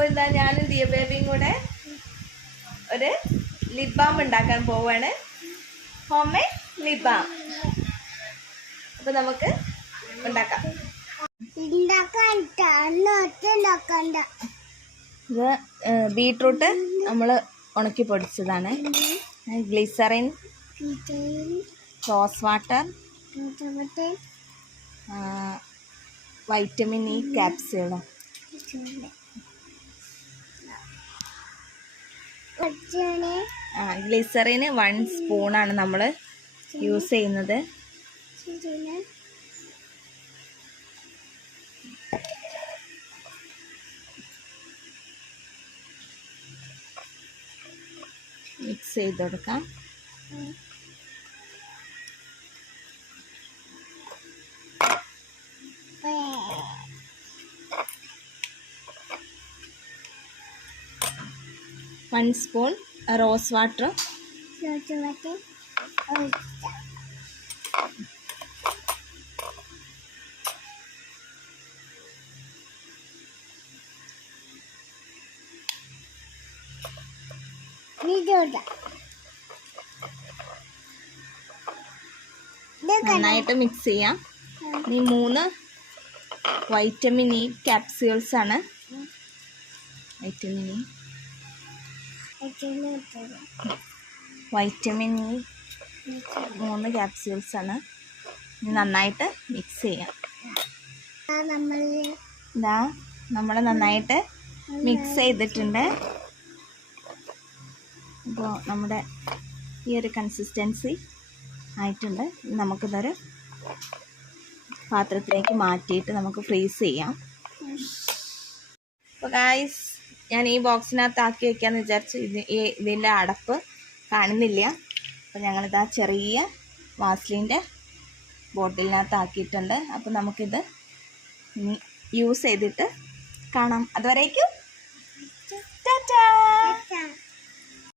അപ്പോൾ ഇതാ ഞാനും ദിയ ബേബിയും കൂടെ ഒരു ലിപ് ബാം ഉണ്ടാക്കാൻ പോവാണ്. Homemade lip balm. അപ്പോൾ നമുക്ക് ഉണ്ടാക്കാം. ഇത് ബീട്രൂട്ട് നമ്മൾ ഉണക്കി പൊടിച്ചതാണ്. Glycerin, rose water, vitamin E capsule. ഗ്ലിസറിന് 1 സ്പൂണാണ് നമ്മൾ യൂസ് ചെയ്യുന്നത്. മിക്സ് ചെയ്ത് കൊടുക്കാം. വൺ സ്പൂൺ റോസ് വാട്ടർ, നന്നായിട്ട് മിക്സ് ചെയ്യാം. ഈ 3 വൈറ്റമിൻ ഇ ക്യാപ്സ്യൂൾസ് ആണ്. വൈറ്റമിൻ ഇ 3 ക്യാപ്സ്യൂൾസ് ആണ്. നന്നായിട്ട് മിക്സ് ചെയ്യാം. ഇതാ നമ്മൾ നന്നായിട്ട് മിക്സ് ചെയ്തിട്ടുണ്ട്. അപ്പോൾ നമ്മുടെ ഈ ഒരു കൺസിസ്റ്റൻസി ആയിട്ടുണ്ട്. നമുക്കിതൊരു പാത്രത്തിലേക്ക് മാറ്റിയിട്ട് നമുക്ക് ഫ്രീസ് ചെയ്യാം. അപ്പോൾ ഗായ്സ്, ഞാൻ ഈ ബോക്സിനകത്ത് ആക്കി വയ്ക്കാമെന്ന് വിചാരിച്ചു. ഇതിൻ്റെ അടപ്പ് കാണുന്നില്ല. അപ്പോൾ ഞങ്ങളിതാ ചെറിയ വാസ്ലിൻ്റെ ബോട്ടിലിനകത്ത് ആക്കിയിട്ടുണ്ട്. അപ്പോൾ നമുക്കിത് ഇനി യൂസ് ചെയ്തിട്ട് കാണാം. അതുവരേക്കും ടാറ്റാ.